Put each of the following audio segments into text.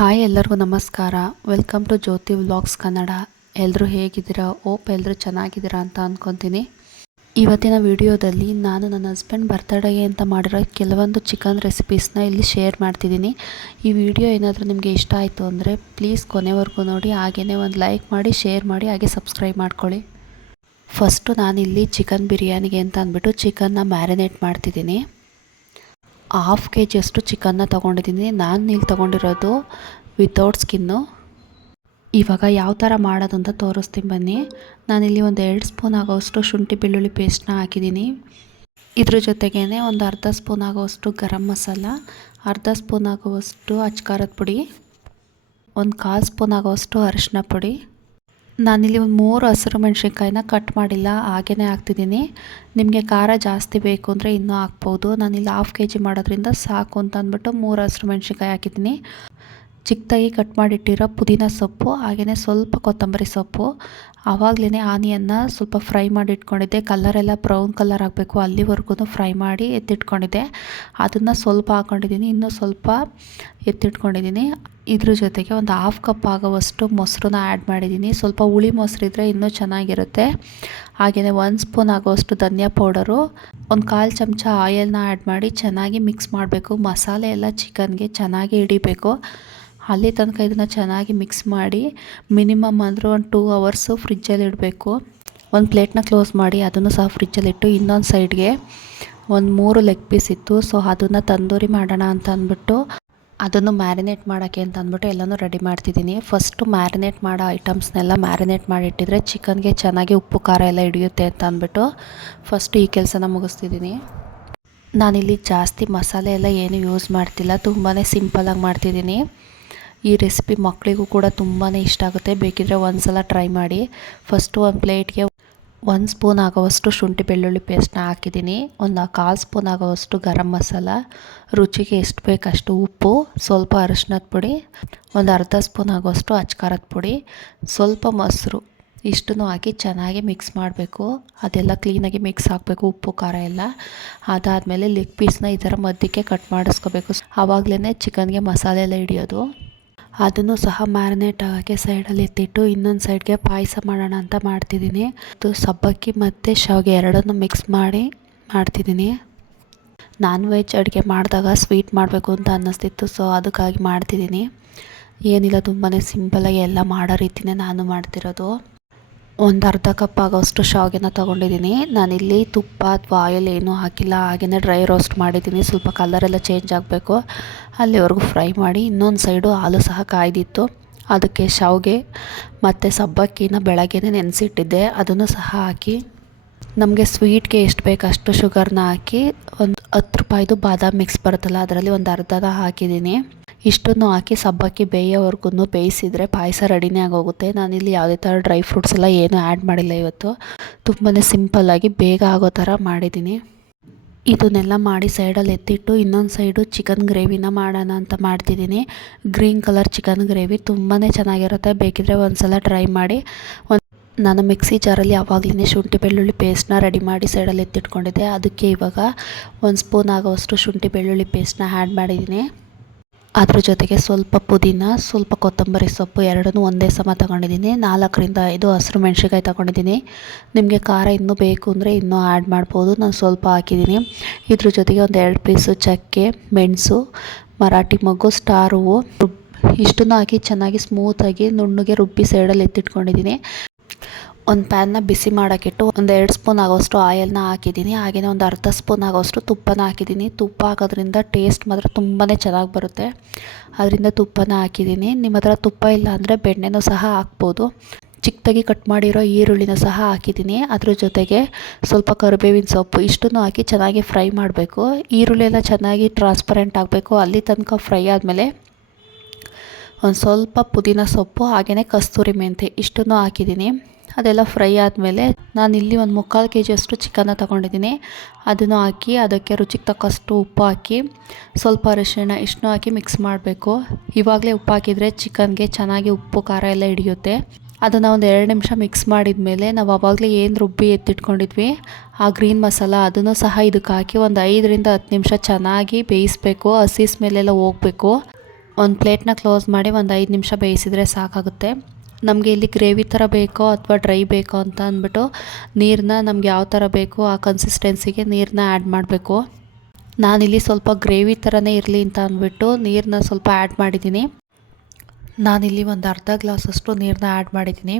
Hi ಎಲ್ಲರಿಗೂ ನಮಸ್ಕಾರ. Welcome to Jyothi vlogs Kannada ಎಲ್ಲರೂ ಹೇಗಿದ್ದೀರಾ? ಓಪ್ ಎಲ್ಲರೂ ಚೆನ್ನಾಗಿದ್ದೀರಾ ಅಂತ ಅಂದ್ಕೊತೀನಿ ಇವತ್ತಿನ ವಿಡಿಯೋದಲ್ಲಿ ನಾನು ನನ್ನ ಹಸ್ಬೆಂಡ್ ಬರ್ತಡೇಗೆ ಅಂತ ಮಾಡಿರೋ ಕೆಲವೊಂದು ಚಿಕನ್ ರೆಸಿಪೀಸ್ನ ಇಲ್ಲಿ ಶೇರ್ ಮಾಡ್ತಿದ್ದೀನಿ. ಈ ವಿಡಿಯೋ ಏನಾದರೂ ನಿಮಗೆ ಇಷ್ಟ ಆಯಿತು ಅಂದರೆ ಪ್ಲೀಸ್ ಕೊನೆವರೆಗೂ ನೋಡಿ ಹಾಗೆಯೇ ಒಂದು ಲೈಕ್ ಮಾಡಿ ಶೇರ್ ಮಾಡಿ, ಹಾಗೆ ಸಬ್ಸ್ಕ್ರೈಬ್ ಮಾಡ್ಕೊಳ್ಳಿ. ಫಸ್ಟು ನಾನಿಲ್ಲಿ ಚಿಕನ್ ಬಿರಿಯಾನಿಗೆ ಅಂತ ಅಂದ್ಬಿಟ್ಟು ಚಿಕನ್ನ ಮ್ಯಾರಿನೇಟ್ ಮಾಡ್ತಿದ್ದೀನಿ. ಹಾಫ್ ಕೆ ಜಿಯಷ್ಟು ಚಿಕನ್ನ ತೊಗೊಂಡಿದ್ದೀನಿ. ನಾನು ಇಲ್ಲಿ ತೊಗೊಂಡಿರೋದು ವಿತೌಟ್ ಸ್ಕಿನ್ನು ಇವಾಗ ಯಾವ ಥರ ಮಾಡೋದು ಅಂತ ತೋರಿಸ್ತೀನಿ ಬನ್ನಿ. ನಾನಿಲ್ಲಿ ಒಂದು ಎರಡು ಸ್ಪೂನ್ ಆಗೋವಷ್ಟು ಶುಂಠಿ ಬೆಳ್ಳುಳ್ಳಿ ಪೇಸ್ಟ್ನ ಹಾಕಿದ್ದೀನಿ. ಇದ್ರ ಜೊತೆಗೇ ಒಂದು ಅರ್ಧ ಸ್ಪೂನ್ ಆಗೋವಷ್ಟು ಗರಂ ಮಸಾಲ, ಅರ್ಧ ಸ್ಪೂನ್ ಆಗುವಷ್ಟು ಅಚ್ಕಾರದ ಪುಡಿ, ಒಂದು ಕಾಲು ಸ್ಪೂನ್ ಆಗೋವಷ್ಟು ಅರಿಶಿನ ಪುಡಿ ನಾನಿಲ್ಲಿ ಒಂದು ಮೂರು ಹಸಿರು ಮೆಣಸಿನ್ಕಾಯಿನ ಕಟ್ ಮಾಡಿಲ್ಲ ಹಾಗೇ ಹಾಕ್ತಿದ್ದೀನಿ. ನಿಮಗೆ ಖಾರ ಜಾಸ್ತಿ ಬೇಕು ಅಂದರೆ ಇನ್ನೂ ಹಾಕ್ಬೋದು. ನಾನಿಲ್ಲಿ ಹಾಫ್ ಕೆ ಜಿ ಮಾಡೋದ್ರಿಂದ ಸಾಕು ಅಂತ ಅಂದ್ಬಿಟ್ಟು ಮೂರು ಹಸಿರು ಮೆಣಸಿನ್ಕಾಯಿ ಹಾಕಿದ್ದೀನಿ. ಚಿಕ್ಕದಾಗಿ ಕಟ್ ಮಾಡಿಟ್ಟಿರೋ ಪುದೀನ ಸೊಪ್ಪು ಹಾಗೆಯೇ ಸ್ವಲ್ಪ ಕೊತ್ತಂಬರಿ ಸೊಪ್ಪು. ಆವಾಗಲೇ ಆನಿಯನ್ನ ಸ್ವಲ್ಪ ಫ್ರೈ ಮಾಡಿ ಇಟ್ಕೊಂಡಿದ್ದೆ ಕಲರೆಲ್ಲ ಬ್ರೌನ್ ಕಲರ್ ಆಗಬೇಕು. ಅಲ್ಲಿವರೆಗೂ ಫ್ರೈ ಮಾಡಿ ಎತ್ತಿಟ್ಕೊಂಡಿದ್ದೆ. ಅದನ್ನು ಸ್ವಲ್ಪ ಹಾಕ್ಕೊಂಡಿದ್ದೀನಿ ಇನ್ನೂ ಸ್ವಲ್ಪ ಎತ್ತಿಟ್ಕೊಂಡಿದ್ದೀನಿ. ಇದ್ರ ಜೊತೆಗೆ ಒಂದು ಹಾಫ್ ಕಪ್ ಆಗೋವಷ್ಟು ಮೊಸರನ್ನ ಆ್ಯಡ್ ಮಾಡಿದ್ದೀನಿ. ಸ್ವಲ್ಪ ಹುಳಿ ಮೊಸರಿದ್ರೆ ಇನ್ನೂ ಚೆನ್ನಾಗಿರುತ್ತೆ. ಹಾಗೆಯೇ ಒಂದು ಸ್ಪೂನ್ ಆಗೋವಷ್ಟು ಧನಿಯಾ ಪೌಡರು, ಒಂದು ಕಾಲು ಚಮಚ ಆಯಿಲ್ನ ಆ್ಯಡ್ ಮಾಡಿ ಚೆನ್ನಾಗಿ ಮಿಕ್ಸ್ ಮಾಡಬೇಕು. ಮಸಾಲೆ ಎಲ್ಲ ಚಿಕನ್ಗೆ ಚೆನ್ನಾಗಿ ಹಿಡಿಬೇಕು. ಅಲ್ಲಿ ತನಕ ಇದನ್ನು ಚೆನ್ನಾಗಿ ಮಿಕ್ಸ್ ಮಾಡಿ ಮಿನಿಮಮ್ ಅಂದರೂ ಒಂದು ಟೂ ಅವರ್ಸು ಫ್ರಿಜ್ಜಲ್ಲಿ ಇಡಬೇಕು. ಒಂದು ಪ್ಲೇಟ್ನ ಕ್ಲೋಸ್ ಮಾಡಿ ಅದನ್ನು ಸಹ ಫ್ರಿಜ್ಜಲ್ಲಿಟ್ಟು ಇನ್ನೊಂದು ಸೈಡ್ಗೆ ಒಂದು ಮೂರು ಲೆಗ್ ಪೀಸ್ ಇತ್ತು. ಸೊ ಅದನ್ನು ತಂದೂರಿ ಮಾಡೋಣ ಅಂತ ಅಂದ್ಬಿಟ್ಟು ಅದನ್ನು ಮ್ಯಾರಿನೇಟ್ ಮಾಡೋಕ್ಕೆ ಅಂತ ಅಂದ್ಬಿಟ್ಟು ಎಲ್ಲನೂ ರೆಡಿ ಮಾಡ್ತಿದ್ದೀನಿ. ಫಸ್ಟು ಮ್ಯಾರಿನೇಟ್ ಮಾಡೋ ಐಟಮ್ಸ್ನೆಲ್ಲ ಮ್ಯಾರಿನೇಟ್ ಮಾಡಿಟ್ಟಿದ್ರೆ ಚಿಕನ್ಗೆ ಚೆನ್ನಾಗಿ ಉಪ್ಪು, ಖಾರ ಎಲ್ಲ ಹಿಡಿಯುತ್ತೆ ಅಂತ ಅಂದ್ಬಿಟ್ಟು ಫಸ್ಟು ಈ ಕೆಲಸನ ಮುಗಿಸ್ತಿದ್ದೀನಿ. ನಾನಿಲ್ಲಿ ಜಾಸ್ತಿ ಮಸಾಲೆ ಎಲ್ಲ ಏನು ಯೂಸ್ ಮಾಡ್ತಿಲ್ಲ ತುಂಬಾ ಸಿಂಪಲಾಗಿ ಮಾಡ್ತಿದ್ದೀನಿ. ಈ ರೆಸಿಪಿ ಮಕ್ಕಳಿಗೂ ಕೂಡ ತುಂಬಾ ಇಷ್ಟ ಆಗುತ್ತೆ, ಬೇಕಿದ್ರೆ ಒಂದು ಸಲ ಟ್ರೈ ಮಾಡಿ. ಫಸ್ಟು ಒಂದು ಪ್ಲೇಟ್ಗೆ ಒಂದು ಸ್ಪೂನ್ ಆಗೋವಷ್ಟು ಶುಂಠಿ ಬೆಳ್ಳುಳ್ಳಿ ಪೇಸ್ಟ್ನ ಹಾಕಿದ್ದೀನಿ. ಒಂದು ಕಾಲು ಸ್ಪೂನ್ ಆಗೋವಷ್ಟು ಗರಂ ಮಸಾಲ. ರುಚಿಗೆ ಎಷ್ಟು ಬೇಕಷ್ಟು ಉಪ್ಪು, ಸ್ವಲ್ಪ ಅರಿಶಿನದ ಪುಡಿ, ಒಂದು ಅರ್ಧ ಸ್ಪೂನ್ ಆಗೋವಷ್ಟು ಅಚ್ಕಾರದ ಪುಡಿ. ಸ್ವಲ್ಪ ಮೊಸರು ಇಷ್ಟನ್ನು ಹಾಕಿ ಚೆನ್ನಾಗಿ ಮಿಕ್ಸ್ ಮಾಡಬೇಕು. ಅದೆಲ್ಲ ಕ್ಲೀನಾಗಿ ಮಿಕ್ಸ್ ಹಾಕಬೇಕು, ಉಪ್ಪು, ಖಾರ ಎಲ್ಲ. ಅದಾದಮೇಲೆ ಲೆಗ್ ಪೀಸ್ನ ಈ ಥರ ಮಧ್ಯಕ್ಕೆ ಕಟ್ ಮಾಡಿಸ್ಕೋಬೇಕು. ಆವಾಗಲೇ ಚಿಕನ್ಗೆ ಮಸಾಲೆ ಎಲ್ಲ ಹಿಡಿಯೋದು. ಅದನ್ನು ಸಹ ಮ್ಯಾರಿನೇಟ್ ಆಗೋಕ್ಕೆ ಸೈಡಲ್ಲಿ ಎತ್ತಿಟ್ಟು ಇನ್ನೊಂದು ಸೈಡ್ಗೆ ಪಾಯಸ ಮಾಡೋಣ ಅಂತ ಮಾಡ್ತಿದ್ದೀನಿ. ಅದು ಸಬ್ಬಕ್ಕಿ ಮತ್ತು ಶಾವಿಗೆ ಎರಡನ್ನು ಮಿಕ್ಸ್ ಮಾಡಿ ಮಾಡ್ತಿದ್ದೀನಿ. ನಾನ್ ವೆಜ್ ಅಡುಗೆ ಮಾಡಿದಾಗ ಸ್ವೀಟ್ ಮಾಡಬೇಕು ಅಂತ ಅನ್ನಿಸ್ತಿತ್ತು ಸೊ ಅದಕ್ಕಾಗಿ ಮಾಡ್ತಿದ್ದೀನಿ. ಏನಿಲ್ಲ ತುಂಬಾ ಸಿಂಪಲಾಗಿ ಎಲ್ಲ ಮಾಡೋ ರೀತಿಯೇ ನಾನು ಮಾಡ್ತಿರೋದು. ಒಂದು ಅರ್ಧ ಕಪ್ ಆಗೋಷ್ಟು ಶಾವಿಗೆನ ತೊಗೊಂಡಿದ್ದೀನಿ. ನಾನಿಲ್ಲಿ ತುಪ್ಪ ಅಥವಾ ಆಯಿಲ್ ಏನೂ ಹಾಕಿಲ್ಲ. ಹಾಗೆಯೇ ಡ್ರೈ ರೋಸ್ಟ್ ಮಾಡಿದ್ದೀನಿ. ಸ್ವಲ್ಪ ಕಲರೆಲ್ಲ ಚೇಂಜ್ ಆಗಬೇಕು. ಅಲ್ಲಿವರೆಗೂ ಫ್ರೈ ಮಾಡಿ ಇನ್ನೊಂದು ಸೈಡು ಹಾಲು ಸಹ ಕಾಯ್ದಿತ್ತು. ಅದಕ್ಕೆ ಶಾವಿಗೆ ಮತ್ತು ಸಬ್ಬಕ್ಕಿನ ಬೆಳಗ್ಗೆನೇ ನೆನೆಸಿಟ್ಟಿದ್ದೆ. ಅದನ್ನು ಸಹ ಹಾಕಿ ನಮಗೆ ಸ್ವೀಟ್ಗೆ ಎಷ್ಟು ಬೇಕು ಅಷ್ಟು ಶುಗರ್ನ ಹಾಕಿ ಒಂದು ಹತ್ತು ರೂಪಾಯಿದು ಬಾದಾಮ್ ಮಿಕ್ಸ್ ಬರುತ್ತಲ್ಲ, ಅದರಲ್ಲಿ ಒಂದು ಅರ್ಧನ ಹಾಕಿದ್ದೀನಿ. ಇಷ್ಟನ್ನು ಹಾಕಿ ಸಬ್ಬಕ್ಕಿ ಬೇಯೋವರೆಗೂ ಬೇಯಿಸಿದರೆ ಪಾಯಸ ರೆಡಿನೇ ಆಗೋಗುತ್ತೆ. ನಾನಿಲ್ಲಿ ಯಾವುದೇ ಥರ ಡ್ರೈ ಫ್ರೂಟ್ಸ್ ಎಲ್ಲ ಏನೂ ಆ್ಯಡ್ ಮಾಡಿಲ್ಲ ಇವತ್ತು. ತುಂಬಾ ಸಿಂಪಲ್ಲಾಗಿ ಬೇಗ ಆಗೋ ಥರ ಮಾಡಿದ್ದೀನಿ. ಇದನ್ನೆಲ್ಲ ಮಾಡಿ ಸೈಡಲ್ಲಿ ಎತ್ತಿಟ್ಟು ಇನ್ನೊಂದು ಸೈಡು ಚಿಕನ್ ಗ್ರೇವಿನ ಮಾಡೋಣ ಅಂತ ಮಾಡ್ತಿದ್ದೀನಿ. ಗ್ರೀನ್ ಕಲರ್ ಚಿಕನ್ ಗ್ರೇವಿ ತುಂಬಾ ಚೆನ್ನಾಗಿರುತ್ತೆ. ಬೇಕಿದ್ರೆ ಒಂದು ಸಲ ಟ್ರೈ ಮಾಡಿ. ಒಂದು ನಾನು ಮಿಕ್ಸಿ ಜಾರಲ್ಲಿ ಆವಾಗಲೇ ಶುಂಠಿ ಬೆಳ್ಳುಳ್ಳಿ ಪೇಸ್ಟ್ನ ರೆಡಿ ಮಾಡಿ ಸೈಡಲ್ಲಿ ಎತ್ತಿಟ್ಕೊಂಡಿದ್ದೆ. ಅದಕ್ಕೆ ಇವಾಗ ಒಂದು ಸ್ಪೂನ್ ಆಗೋವಷ್ಟು ಶುಂಠಿ ಬೆಳ್ಳುಳ್ಳಿ ಪೇಸ್ಟ್ನ ಆ್ಯಡ್ ಮಾಡಿದ್ದೀನಿ. ಅದ್ರ ಜೊತೆಗೆ ಸ್ವಲ್ಪ ಪುದೀನ, ಸ್ವಲ್ಪ ಕೊತ್ತಂಬರಿ ಸೊಪ್ಪು ಎರಡನ್ನೂ ಒಂದೇ ಸಮ ತಗೊಂಡಿದ್ದೀನಿ. ನಾಲ್ಕರಿಂದ ಐದು ಹಸಿರು ಮೆಣಸಿನ್ಕಾಯಿ ತಗೊಂಡಿದ್ದೀನಿ. ನಿಮಗೆ ಖಾರ ಇನ್ನೂ ಬೇಕು ಅಂದರೆ ಇನ್ನೂ ಆ್ಯಡ್ ಮಾಡ್ಬೋದು. ನಾನು ಸ್ವಲ್ಪ ಹಾಕಿದ್ದೀನಿ. ಇದ್ರ ಜೊತೆಗೆ ಒಂದು ಎರಡು ಪೀಸು ಚಕ್ಕೆ, ಮೆಣಸು, ಮರಾಠಿ ಮಗು ಸ್ಟಾರ್ ಹೂವು ಇಷ್ಟನ್ನು ಹಾಕಿ ಚೆನ್ನಾಗಿ ಸ್ಮೂತಾಗಿ ನುಣ್ಣಗೆ ರುಬ್ಬಿ ಸೈಡಲ್ಲಿ ಎತ್ತಿಟ್ಕೊಂಡಿದ್ದೀನಿ. ಒಂದು ಪ್ಯಾನ್ನ ಬಿಸಿ ಮಾಡೋಕ್ಕಿಟ್ಟು ಒಂದು ಎರಡು ಸ್ಪೂನ್ ಆಗೋಷ್ಟು ಆಯಿಲ್ನ ಹಾಕಿದ್ದೀನಿ. ಹಾಗೆಯೇ ಒಂದು ಅರ್ಧ ಸ್ಪೂನ್ ಆಗೋಷ್ಟು ತುಪ್ಪನ ಹಾಕಿದ್ದೀನಿ. ತುಪ್ಪ ಹಾಕೋದ್ರಿಂದ ಟೇಸ್ಟ್ ಮಾತ್ರ ತುಂಬಾ ಚೆನ್ನಾಗಿ ಬರುತ್ತೆ. ಅದರಿಂದ ತುಪ್ಪನ ಹಾಕಿದ್ದೀನಿ. ನಿಮ್ಮ ಹತ್ರ ತುಪ್ಪ ಇಲ್ಲ ಅಂದರೆ ಬೆಣ್ಣೆನೂ ಸಹ ಹಾಕ್ಬೋದು. ಚಿಕ್ಕದಾಗಿ ಕಟ್ ಮಾಡಿರೋ ಈರುಳ್ಳಿನ ಸಹ ಹಾಕಿದ್ದೀನಿ. ಅದ್ರ ಜೊತೆಗೆ ಸ್ವಲ್ಪ ಕರಿಬೇವಿನ ಸೊಪ್ಪು ಇಷ್ಟನ್ನು ಹಾಕಿ ಚೆನ್ನಾಗಿ ಫ್ರೈ ಮಾಡಬೇಕು. ಈರುಳ್ಳಿ ಎಲ್ಲ ಚೆನ್ನಾಗಿ ಟ್ರಾನ್ಸ್ಪರೆಂಟ್ ಆಗಬೇಕು. ಅಲ್ಲಿ ತನಕ ಫ್ರೈ ಆದಮೇಲೆ ಒಂದು ಸ್ವಲ್ಪ ಪುದೀನ ಸೊಪ್ಪು ಹಾಗೆಯೇ ಕಸ್ತೂರಿ ಮೆಂತೆ ಇಷ್ಟನ್ನು ಹಾಕಿದ್ದೀನಿ. ಅದೆಲ್ಲ ಫ್ರೈ ಆದಮೇಲೆ ನಾನು ಇಲ್ಲಿ ಒಂದು ಮುಕ್ಕಾಲು ಕೆ ಜಿಯಷ್ಟು ಚಿಕನ್ನ ತೊಗೊಂಡಿದ್ದೀನಿ. ಅದನ್ನು ಹಾಕಿ ಅದಕ್ಕೆ ರುಚಿಗೆ ತಕ್ಕಷ್ಟು ಉಪ್ಪು ಹಾಕಿ, ಸ್ವಲ್ಪ ಅರಿಶಿಣ ಇಷ್ಟು ಹಾಕಿ ಮಿಕ್ಸ್ ಮಾಡಬೇಕು. ಇವಾಗಲೇ ಉಪ್ಪು ಹಾಕಿದರೆ ಚಿಕನ್ಗೆ ಚೆನ್ನಾಗಿ ಉಪ್ಪು, ಖಾರ ಎಲ್ಲ ಹಿಡಿಯುತ್ತೆ. ಅದನ್ನು ಒಂದು ಎರಡು ನಿಮಿಷ ಮಿಕ್ಸ್ ಮಾಡಿದ ಮೇಲೆ ನಾವು ಆವಾಗಲೇ ಏನು ರುಬ್ಬಿ ಎತ್ತಿಟ್ಕೊಂಡಿದ್ವಿ, ಆ ಗ್ರೀನ್ ಮಸಾಲ ಅದನ್ನು ಸಹ ಇದಕ್ಕೆ ಹಾಕಿ ಒಂದು ಐದರಿಂದ ಹತ್ತು ನಿಮಿಷ ಚೆನ್ನಾಗಿ ಬೇಯಿಸಬೇಕು. ಹಸಿ ಮೇಲೆಲ್ಲ ಹೋಗಬೇಕು. ಒಂದು ಪ್ಲೇಟ್ನ ಕ್ಲೋಸ್ ಮಾಡಿ ಒಂದು ಐದು ನಿಮಿಷ ಬೇಯಿಸಿದರೆ ಸಾಕಾಗುತ್ತೆ. ನಮಗೆ ಇಲ್ಲಿ ಗ್ರೇವಿ ಥರ ಬೇಕೋ ಅಥವಾ ಡ್ರೈ ಬೇಕೋ ಅಂತ ಅಂದ್ಬಿಟ್ಟು ನೀರನ್ನ ನಮ್ಗೆ ಯಾವ ಥರ ಬೇಕೋ ಆ ಕನ್ಸಿಸ್ಟೆನ್ಸಿಗೆ ನೀರನ್ನ ಆ್ಯಡ್ ಮಾಡಬೇಕು. ನಾನಿಲ್ಲಿ ಸ್ವಲ್ಪ ಗ್ರೇವಿ ಥರನೇ ಇರಲಿ ಅಂತ ಅಂದ್ಬಿಟ್ಟು ನೀರನ್ನ ಸ್ವಲ್ಪ ಆ್ಯಡ್ ಮಾಡಿದ್ದೀನಿ. ನಾನಿಲ್ಲಿ ಒಂದು ಅರ್ಧ ಗ್ಲಾಸಷ್ಟು ನೀರನ್ನ ಆ್ಯಡ್ ಮಾಡಿದ್ದೀನಿ.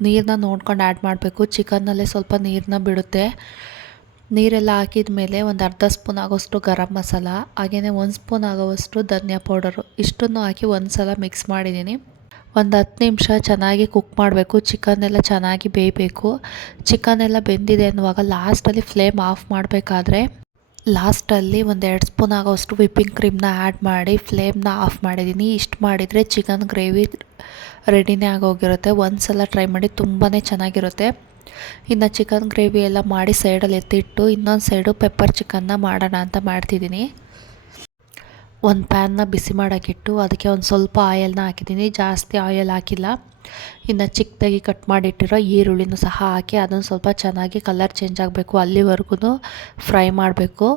ನೀರನ್ನ ನೋಡ್ಕೊಂಡು ಆ್ಯಡ್ ಮಾಡಬೇಕು. ಚಿಕನ್ನಲ್ಲೇ ಸ್ವಲ್ಪ ನೀರನ್ನ ಬಿಡುತ್ತೆ. ನೀರೆಲ್ಲ ಹಾಕಿದ ಮೇಲೆ ಒಂದು ಅರ್ಧ ಸ್ಪೂನ್ ಆಗೋಷ್ಟು ಗರಂ ಮಸಾಲ ಹಾಗೆಯೇ ಒಂದು ಸ್ಪೂನ್ ಆಗೋವಷ್ಟು ಧನಿಯಾ ಪೌಡರು, ಇಷ್ಟನ್ನು ಹಾಕಿ ಒಂದು ಸಲ ಮಿಕ್ಸ್ ಮಾಡಿದ್ದೀನಿ. ಒಂದು ಹತ್ತು ನಿಮಿಷ ಚೆನ್ನಾಗಿ ಕುಕ್ ಮಾಡಬೇಕು ಚಿಕನ್ ಚೆನ್ನಾಗಿ ಬೇಯಬೇಕು. ಚಿಕನ್ ಎಲ್ಲ ಬೆಂದಿದೆ ಅನ್ನುವಾಗ ಲಾಸ್ಟಲ್ಲಿ ಫ್ಲೇಮ್ ಆಫ್ ಮಾಡಬೇಕಾದ್ರೆ ಲಾಸ್ಟಲ್ಲಿ ಒಂದು ಎರಡು ಸ್ಪೂನ್ ಆಗೋಷ್ಟು ವಿಪ್ಪಿಂಗ್ ಕ್ರೀಮ್ನ ಆ್ಯಡ್ ಮಾಡಿ ಫ್ಲೇಮ್ನ ಆಫ್ ಮಾಡಿದ್ದೀನಿ ಇಷ್ಟು ಮಾಡಿದರೆ ಚಿಕನ್ ಗ್ರೇವಿ ರೆಡಿನೇ ಆಗೋಗಿರುತ್ತೆ. ಒಂದು ಸಲ ಟ್ರೈ ಮಾಡಿ ತುಂಬಾ ಚೆನ್ನಾಗಿರುತ್ತೆ. ಇನ್ನು ಚಿಕನ್ ಗ್ರೇವಿ ಎಲ್ಲ ಮಾಡಿ ಸೈಡಲ್ಲಿ ಎತ್ತಿಟ್ಟು ಇನ್ನೊಂದು ಸೈಡು ಪೆಪ್ಪರ್ ಚಿಕನ್ನ ಮಾಡೋಣ ಅಂತ ಮಾಡ್ತಿದ್ದೀನಿ ಒಂದು ಪ್ಯಾನ್ನ ಬಿಸಿ ಮಾಡೋಕ್ಕಿಟ್ಟು ಅದಕ್ಕೆ ಒಂದು ಸ್ವಲ್ಪ ಆಯಲ್ನ ಹಾಕಿದ್ದೀನಿ. ಜಾಸ್ತಿ ಆಯಲ್ ಹಾಕಿಲ್ಲ. ಇನ್ನು ಚಿಕ್ಕದಾಗಿ ಕಟ್ ಮಾಡಿಟ್ಟಿರೋ ಈರುಳ್ಳಿನೂ ಸಹ ಹಾಕಿ ಅದನ್ನು ಸ್ವಲ್ಪ ಚೆನ್ನಾಗಿ ಕಲರ್ ಚೇಂಜ್ ಆಗಬೇಕು. ಅಲ್ಲಿವರೆಗೂ ಫ್ರೈ ಮಾಡಬೇಕು.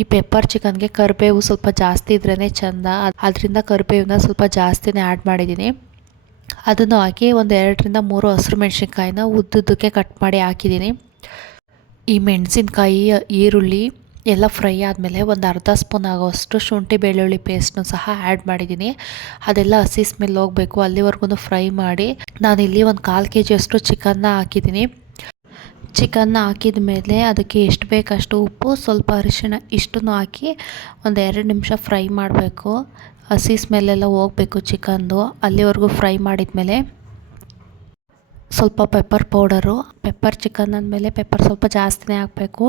ಈ ಪೆಪ್ಪರ್ ಚಿಕನ್ಗೆ ಕರಿಬೇವು ಸ್ವಲ್ಪ ಜಾಸ್ತಿ ಇದ್ರೇ ಚೆಂದ. ಅದರಿಂದ ಕರಿಬೇವನ್ನ ಸ್ವಲ್ಪ ಜಾಸ್ತಿನೇ ಆ್ಯಡ್ ಮಾಡಿದ್ದೀನಿ. ಅದನ್ನು ಹಾಕಿ ಒಂದು ಎರಡರಿಂದ ಮೂರು ಹಸಿರು ಮೆಣಸಿನ್ಕಾಯಿನ ಉದ್ದುದ್ದಕ್ಕೆ ಕಟ್ ಮಾಡಿ ಹಾಕಿದ್ದೀನಿ. ಈ ಮೆಣಸಿನ್ಕಾಯಿ, ಈರುಳ್ಳಿ ಎಲ್ಲ ಫ್ರೈ ಆದಮೇಲೆ ಒಂದು ಅರ್ಧ ಸ್ಪೂನ್ ಆಗೋಷ್ಟು ಶುಂಠಿ ಬೆಳ್ಳುಳ್ಳಿ ಪೇಸ್ಟ್ನು ಸಹ ಆ್ಯಡ್ ಮಾಡಿದ್ದೀನಿ. ಅದೆಲ್ಲ ಹಸಿ ಸ್ಮೆಲ್ ಹೋಗಬೇಕು. ಅಲ್ಲಿವರೆಗೂ ಫ್ರೈ ಮಾಡಿ ನಾನಿಲ್ಲಿ ಒಂದು ಕಾಲು ಕೆ ಜಿಯಷ್ಟು ಚಿಕನ್ನ ಹಾಕಿದ್ದೀನಿ. ಚಿಕನ್ನ ಹಾಕಿದ ಮೇಲೆ ಅದಕ್ಕೆ ಎಷ್ಟು ಬೇಕಷ್ಟು ಉಪ್ಪು, ಸ್ವಲ್ಪ ಅರಿಶಿಣ ಇಷ್ಟನ್ನು ಹಾಕಿ ಒಂದು ಎರಡು ನಿಮಿಷ ಫ್ರೈ ಮಾಡಬೇಕು. ಹಸಿ ಸ್ಮೆಲ್ಲೆಲ್ಲ ಹೋಗಬೇಕು ಚಿಕನ್ದು ಅಲ್ಲಿವರೆಗೂ ಫ್ರೈ ಮಾಡಿದ್ಮೇಲೆ ಸ್ವಲ್ಪ ಪೆಪ್ಪರ್ ಪೌಡರು ಪೆಪ್ಪರ್ ಚಿಕನ್ ಅಂದಮೇಲೆ ಪೆಪ್ಪರ್ ಸ್ವಲ್ಪ ಜಾಸ್ತಿನೇ ಹಾಕಬೇಕು.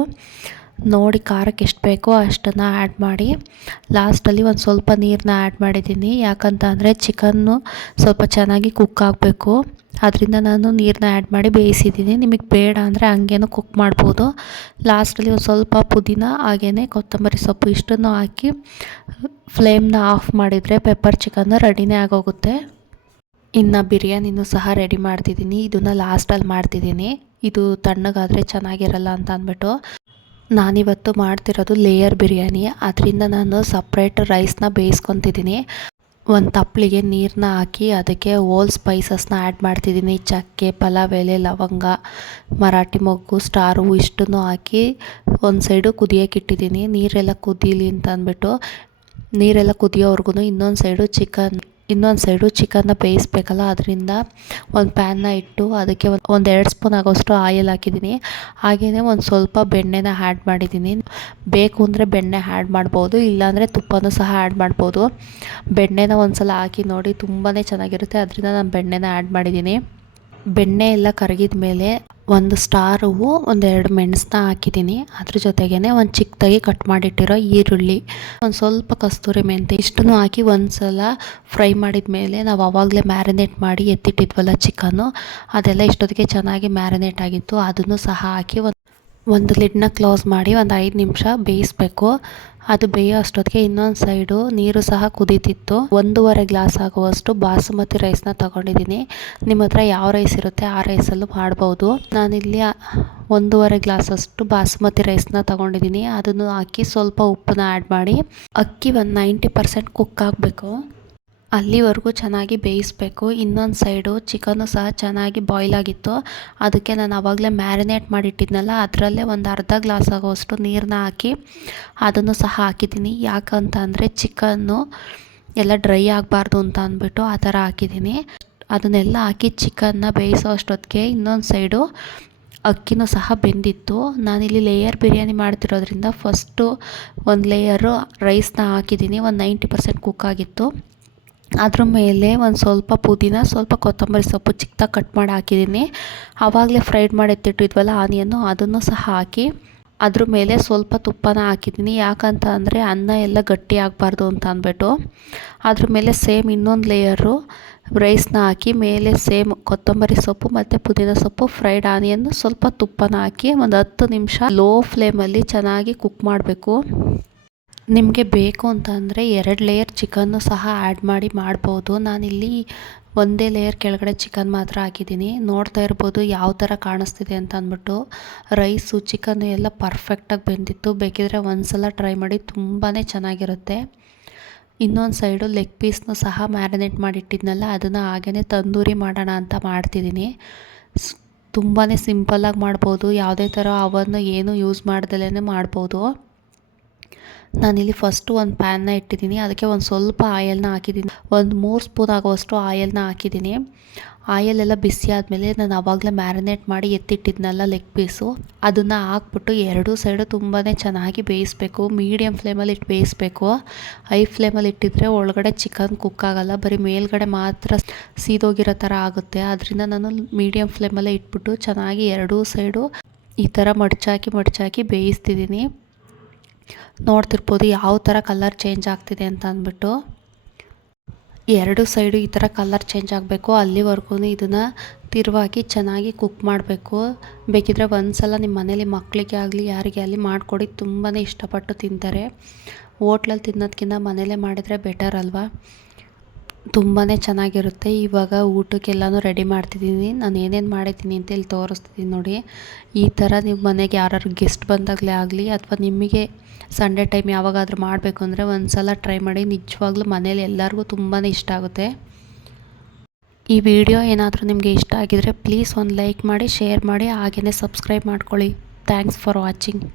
ನೋಡಿ ಖಾರಕ್ಕೆ ಎಷ್ಟು ಬೇಕೋ ಅಷ್ಟನ್ನು ಆ್ಯಡ್ ಮಾಡಿ. ಲಾಸ್ಟಲ್ಲಿ ಒಂದು ಸ್ವಲ್ಪ ನೀರನ್ನ ಆ್ಯಡ್ ಮಾಡಿದ್ದೀನಿ. ಯಾಕಂತ ಅಂದರೆ ಚಿಕನ್ನು ಸ್ವಲ್ಪ ಚೆನ್ನಾಗಿ ಕುಕ್ ಆಗಬೇಕು. ಅದರಿಂದ ನಾನು ನೀರನ್ನ ಆ್ಯಡ್ ಮಾಡಿ ಬೇಯಿಸಿದ್ದೀನಿ. ನಿಮಗೆ ಬೇಡ ಅಂದರೆ ಹಂಗೇನು ಕುಕ್ ಮಾಡ್ಬೋದು. ಲಾಸ್ಟಲ್ಲಿ ಒಂದು ಸ್ವಲ್ಪ ಪುದೀನ ಹಾಗೇ ಕೊತ್ತಂಬರಿ ಸೊಪ್ಪು ಇಷ್ಟನ್ನು ಹಾಕಿ ಫ್ಲೇಮ್ನ ಆಫ್ ಮಾಡಿದರೆ ಪೆಪ್ಪರ್ ಚಿಕನ್ ರೆಡಿನೇ ಆಗೋಗುತ್ತೆ. ಇನ್ನು ಬಿರಿಯಾನಿನೂ ಸಹ ರೆಡಿ ಮಾಡ್ತಿದ್ದೀನಿ. ಇದನ್ನು ಲಾಸ್ಟಲ್ಲಿ ಮಾಡ್ತಿದ್ದೀನಿ. ಇದು ತಣ್ಣಗಾದರೆ ಚೆನ್ನಾಗಿರಲ್ಲ ಅಂತ ಅಂದ್ಬಿಟ್ಟು. ನಾನಿವತ್ತು ಮಾಡ್ತಿರೋದು ಲೇಯರ್ ಬಿರಿಯಾನಿ ಅದರಿಂದ ನಾನು ಸಪ್ರೇಟ್ ರೈಸ್ನ ಬೇಯಿಸ್ಕೊತಿದ್ದೀನಿ ಒಂದು ತಪ್ಪಲಿಗೆ ನೀರನ್ನ ಹಾಕಿ ಅದಕ್ಕೆ ಓಲ್ ಸ್ಪೈಸಸ್ನ ಆ್ಯಡ್ ಮಾಡ್ತಿದ್ದೀನಿ ಚಕ್ಕೆ, ಪಲಾವ್, ಎಲೆ, ಲವಂಗ, ಮರಾಠಿ ಮೊಗ್ಗು, ಸ್ಟಾರು ಇಷ್ಟನ್ನು ಹಾಕಿ ಒಂದು ಸೈಡು ಕುದಿಯೋಕೆ ಇಟ್ಟಿದ್ದೀನಿ ನೀರೆಲ್ಲ ಕುದೀಲಿ ಅಂತ ಅಂದ್ಬಿಟ್ಟು ನೀರೆಲ್ಲ ಕುದಿಯೋವರೆಗೂ ಇನ್ನೊಂದು ಸೈಡು ಚಿಕನ್ ಇನ್ನೊಂದು ಸೈಡು ಚಿಕನ್ನ ಬೇಯಿಸ್ಬೇಕಲ್ಲ ಅದರಿಂದ ಒಂದು ಪ್ಯಾನ್ನ ಇಟ್ಟು ಅದಕ್ಕೆ ಒಂದು ಒಂದು ಸ್ಪೂನ್ ಆಗೋಷ್ಟು ಆಯಿಲ್ ಹಾಕಿದ್ದೀನಿ. ಹಾಗೆಯೇ ಒಂದು ಸ್ವಲ್ಪ ಬೆಣ್ಣೆನ ಆ್ಯಡ್ ಮಾಡಿದ್ದೀನಿ. ಬೇಕು ಅಂದರೆ ಬೆಣ್ಣೆ ಆ್ಯಡ್ ಮಾಡ್ಬೋದು, ಇಲ್ಲಾಂದರೆ ತುಪ್ಪನೂ ಸಹ ಆ್ಯಡ್ ಮಾಡ್ಬೋದು. ಬೆಣ್ಣೆನ ಒಂದು ಸಲ ಹಾಕಿ ನೋಡಿ ತುಂಬಾ ಚೆನ್ನಾಗಿರುತ್ತೆ. ಅದರಿಂದ ನಾನು ಬೆಣ್ಣೆನ ಆ್ಯಡ್ ಮಾಡಿದ್ದೀನಿ. ಬೆಣ್ಣೆ ಎಲ್ಲ ಕರಗಿದ ಮೇಲೆ ಒಂದು ಸ್ಟಾರು ಒಂದೆರಡು ಮೆಣಸನ್ನ ಹಾಕಿದ್ದೀನಿ. ಅದ್ರ ಜೊತೆಗೇ ಒಂದು ಚಿಕ್ಕದಾಗಿ ಕಟ್ ಮಾಡಿಟ್ಟಿರೋ ಈರುಳ್ಳಿ, ಒಂದು ಸ್ವಲ್ಪ ಕಸ್ತೂರಿ ಮೆಂತೆ ಇಷ್ಟನ್ನು ಹಾಕಿ ಒಂದು ಸಲ ಫ್ರೈ ಮಾಡಿದ ಮೇಲೆ ನಾವು ಆವಾಗಲೇ ಮ್ಯಾರಿನೇಟ್ ಮಾಡಿ ಎತ್ತಿಟ್ಟಿದ್ವಲ್ಲ ಚಿಕನ್ನು, ಅದೆಲ್ಲ ಇಷ್ಟೊತ್ತಿಗೆ ಚೆನ್ನಾಗಿ ಮ್ಯಾರಿನೇಟ್ ಆಗಿತ್ತು. ಅದನ್ನು ಸಹ ಹಾಕಿ ಒಂದು ಒಂದು ಲಿಡ್ನ ಕ್ಲೋಸ್ ಮಾಡಿ ಒಂದು ಐದು ನಿಮಿಷ ಬೇಯಿಸ್ಬೇಕು. ಅದು ಬೇಯೋ ಅಷ್ಟೊತ್ತಿಗೆ ಇನ್ನೊಂದು ಸೈಡು ನೀರು ಸಹ ಕುದೀತಿತ್ತು. ಒಂದೂವರೆ ಗ್ಲಾಸ್ ಆಗುವಷ್ಟು ಬಾಸುಮತಿ ರೈಸ್ನ ತಗೊಂಡಿದ್ದೀನಿ. ನಿಮ್ಮ ಹತ್ರ ಯಾವ ರೈಸ್ ಇರುತ್ತೆ ಆ ರೈಸಲ್ಲೂ ಮಾಡ್ಬೋದು. ನಾನಿಲ್ಲಿ ಒಂದೂವರೆ ಗ್ಲಾಸಷ್ಟು ಬಾಸುಮತಿ ರೈಸ್ನ ತೊಗೊಂಡಿದ್ದೀನಿ. ಅದನ್ನು ಹಾಕಿ ಸ್ವಲ್ಪ ಉಪ್ಪನ್ನ ಆ್ಯಡ್ ಮಾಡಿ. ಅಕ್ಕಿ ಒಂದು ನೈಂಟಿ ಪರ್ಸೆಂಟ್ ಕುಕ್ ಆಗಬೇಕು. ಅಲ್ಲಿವರೆಗೂ ಚೆನ್ನಾಗಿ ಬೇಯಿಸಬೇಕು. ಇನ್ನೊಂದು ಸೈಡು ಚಿಕನ್ನು ಸಹ ಚೆನ್ನಾಗಿ ಬಾಯ್ಲ್ ಆಗಿತ್ತು. ಅದಕ್ಕೆ ನಾನು ಆವಾಗಲೇ ಮ್ಯಾರಿನೇಟ್ ಮಾಡಿಟ್ಟಿದ್ನಲ್ಲ, ಅದರಲ್ಲೇ ಒಂದು ಅರ್ಧ ಗ್ಲಾಸ್ ಆಗೋವಷ್ಟು ನೀರನ್ನ ಹಾಕಿ ಅದನ್ನು ಸಹ ಹಾಕಿದ್ದೀನಿ. ಯಾಕಂತಂದರೆ ಚಿಕನ್ನು ಎಲ್ಲ ಡ್ರೈ ಆಗಬಾರ್ದು ಅಂತ ಅಂದ್ಬಿಟ್ಟು ಆ ಥರ ಹಾಕಿದ್ದೀನಿ. ಅದನ್ನೆಲ್ಲ ಹಾಕಿ ಚಿಕನ್ನ ಬೇಯಿಸೋ ಅಷ್ಟೊತ್ತಿಗೆ ಇನ್ನೊಂದು ಸೈಡು ಅಕ್ಕಿನೂ ಸಹ ಬೆಂದಿತ್ತು. ನಾನಿಲ್ಲಿ ಲೇಯರ್ ಬಿರಿಯಾನಿ ಮಾಡ್ತಿರೋದ್ರಿಂದ ಫಸ್ಟು ಒಂದು ಲೇಯರು ರೈಸ್ನ ಹಾಕಿದ್ದೀನಿ. ಒಂದು ನೈಂಟಿ ಪರ್ಸೆಂಟ್ ಕುಕ್ ಆಗಿತ್ತು. ಅದ್ರ ಮೇಲೆ ಒಂದು ಸ್ವಲ್ಪ ಪುದೀನ, ಸ್ವಲ್ಪ ಕೊತ್ತಂಬರಿ ಸೊಪ್ಪು ಚಿಕ್ಕದಾಗಿ ಕಟ್ ಮಾಡಿ ಹಾಕಿದ್ದೀನಿ ಆವಾಗಲೇ ಫ್ರೈಡ್ ಮಾಡಿ ಎತ್ತಿಟ್ಟಿದ್ವಲ್ಲ ಆನಿಯನ್ನು, ಅದನ್ನು ಸಹ ಹಾಕಿ ಅದ್ರ ಮೇಲೆ ಸ್ವಲ್ಪ ತುಪ್ಪನ ಹಾಕಿದ್ದೀನಿ ಯಾಕಂತ ಅಂದರೆ ಅನ್ನ ಎಲ್ಲ ಗಟ್ಟಿ ಆಗಬಾರ್ದು ಅಂತ ಅಂದ್ಬಿಟ್ಟು. ಅದ್ರ ಮೇಲೆ ಸೇಮ್ ಇನ್ನೊಂದು ಲೇಯರು ರೈಸ್ನ ಹಾಕಿ, ಮೇಲೆ ಸೇಮ್ ಕೊತ್ತಂಬರಿ ಸೊಪ್ಪು ಮತ್ತು ಪುದೀನ ಸೊಪ್ಪು ಫ್ರೈಡ್ ಆನಿಯನ್ನು ಸ್ವಲ್ಪ ತುಪ್ಪನ ಹಾಕಿ ಒಂದು ಹತ್ತು ನಿಮಿಷ ಲೋ ಫ್ಲೇಮಲ್ಲಿ ಚೆನ್ನಾಗಿ ಕುಕ್ ಮಾಡಬೇಕು. ನಿಮಗೆ ಬೇಕು ಅಂತ ಅಂದರೆ ಎರಡು ಲೇಯರ್ ಚಿಕನ್ನು ಸಹ ಆ್ಯಡ್ ಮಾಡಿ ಮಾಡ್ಬೋದು. ನಾನಿಲ್ಲಿ ಒಂದೇ ಲೇಯರ್ ಕೆಳಗಡೆ ಚಿಕನ್ ಮಾತ್ರ ಹಾಕಿದ್ದೀನಿ. ನೋಡ್ತಾ ಇರ್ಬೋದು ಯಾವ ಥರ ಕಾಣಿಸ್ತಿದೆ ಅಂತ ಅಂದ್ಬಿಟ್ಟು. ರೈಸು ಚಿಕನ್ನು ಎಲ್ಲ ಪರ್ಫೆಕ್ಟಾಗಿ ಬೆಂದಿತ್ತು. ಬೇಕಿದ್ರೆ ಒಂದು ಸಲ ಟ್ರೈ ಮಾಡಿ ತುಂಬಾ ಚೆನ್ನಾಗಿರುತ್ತೆ. ಇನ್ನೊಂದು ಸೈಡು ಲೆಗ್ ಪೀಸ್ನು ಸಹ ಮ್ಯಾರಿನೇಟ್ ಮಾಡಿಟ್ಟಿದ್ನಲ್ಲ, ಅದನ್ನು ಹಾಗೇ ತಂದೂರಿ ಮಾಡೋಣ ಅಂತ ಮಾಡ್ತಿದ್ದೀನಿ. ತುಂಬಾ ಸಿಂಪಲ್ಲಾಗಿ ಮಾಡ್ಬೋದು. ಯಾವುದೇ ಥರ ಅವನ್ನು ಏನು ಯೂಸ್ ಮಾಡ್ದಲೇ ಮಾಡ್ಬೋದು. ನಾನಿಲ್ಲಿ ಫಸ್ಟು ಒಂದು ಪ್ಯಾನ್ನ ಇಟ್ಟಿದ್ದೀನಿ. ಅದಕ್ಕೆ ಒಂದು ಸ್ವಲ್ಪ ಆಯಲ್ನ ಹಾಕಿದ್ದೀನಿ. ಒಂದು ಮೂರು ಸ್ಪೂನ್ ಆಗುವಷ್ಟು ಆಯಲ್ನ ಹಾಕಿದ್ದೀನಿ. ಆಯಲ್ ಎಲ್ಲ ಬಿಸಿ ಆದಮೇಲೆ ನಾನು ಆವಾಗಲೇ ಮ್ಯಾರಿನೇಟ್ ಮಾಡಿ ಎತ್ತಿಟ್ಟಿದ್ನಲ್ಲ ಲೆಗ್ ಪೀಸು ಅದನ್ನು ಹಾಕ್ಬಿಟ್ಟು ಎರಡೂ ಸೈಡು ತುಂಬಾ ಚೆನ್ನಾಗಿ ಬೇಯಿಸಬೇಕು. ಮೀಡಿಯಮ್ ಫ್ಲೇಮಲ್ಲಿ ಇಟ್ಟು ಬೇಯಿಸಬೇಕು. ಹೈ ಫ್ಲೇಮಲ್ಲಿ ಇಟ್ಟಿದ್ರೆ ಒಳಗಡೆ ಚಿಕನ್ ಕುಕ್ ಆಗಲ್ಲ. ಬರೀ ಮೇಲ್ಗಡೆ ಮಾತ್ರ ಸೀದೋಗಿರೋ ಥರ ಆಗುತ್ತೆ. ಅದರಿಂದ ನಾನು ಮೀಡಿಯಮ್ ಫ್ಲೇಮಲ್ಲೇ ಇಟ್ಬಿಟ್ಟು ಚೆನ್ನಾಗಿ ಎರಡೂ ಸೈಡು ಈ ಥರ ಮಡ್ಚಾಕಿ ಮಡ್ಚಾಕಿ ಬೇಯಿಸ್ತಿದ್ದೀನಿ. ನೋಡ್ತಿರ್ಬೋದು ಯಾವ ಥರ ಕಲರ್ ಚೇಂಜ್ ಆಗ್ತಿದೆ ಅಂತ ಅಂದ್ಬಿಟ್ಟು. ಎರಡು ಸೈಡು ಈ ಥರ ಕಲರ್ ಚೇಂಜ್ ಆಗಬೇಕು. ಅಲ್ಲಿವರೆಗೂ ಇದನ್ನು ತಿರುವಾಗಿ ಚೆನ್ನಾಗಿ ಕುಕ್ ಮಾಡಬೇಕು. ಬೇಕಿದ್ರೆ ಒಂದು ಸಲ ನಿಮ್ಮ ಮನೇಲಿ ಮಕ್ಕಳಿಗೆ ಆಗಲಿ, ಯಾರಿಗೆ ಆಗಲಿ ಮಾಡಿಕೊಡಿ. ತುಂಬಾ ಇಷ್ಟಪಟ್ಟು ತಿಂತಾರೆ. ಹೋಟ್ಲಲ್ಲಿ ತಿನ್ನೋದಕ್ಕಿಂತ ಮನೇಲೇ ಮಾಡಿದರೆ ಬೆಟರ್ ಅಲ್ವಾ? ತುಂಬಾ ಚೆನ್ನಾಗಿರುತ್ತೆ. ಇವಾಗ ಊಟಕ್ಕೆಲ್ಲನೂ ರೆಡಿ ಮಾಡ್ತಿದ್ದೀನಿ. ನಾನು ಏನೇನು ಮಾಡಿದ್ದೀನಿ ಅಂತ ಇಲ್ಲಿ ತೋರಿಸ್ತಿದ್ದೀನಿ ನೋಡಿ. ಈ ಥರ ನೀವು ಮನೆಗೆ ಯಾರು ಗೆಸ್ಟ್ ಬಂದಾಗಲೇ ಆಗಲಿ ಅಥವಾ ನಿಮಗೆ ಸಂಡೇ ಟೈಮ್ ಯಾವಾಗಾದರೂ ಮಾಡಬೇಕು ಅಂದರೆ ಒಂದು ಸಲ ಟ್ರೈ ಮಾಡಿ ನಿಜವಾಗ್ಲೂ ಮನೇಲಿ ಎಲ್ಲರಿಗೂ ತುಂಬಾ ಇಷ್ಟ ಆಗುತ್ತೆ. ಈ ವಿಡಿಯೋ ಏನಾದರೂ ನಿಮಗೆ ಇಷ್ಟ ಆಗಿದರೆ ಪ್ಲೀಸ್ ಒಂದು ಲೈಕ್ ಮಾಡಿ ಶೇರ್ ಮಾಡಿ ಹಾಗೆಯೇ ಸಬ್ಸ್ಕ್ರೈಬ್ ಮಾಡ್ಕೊಳ್ಳಿ. Thanks for watching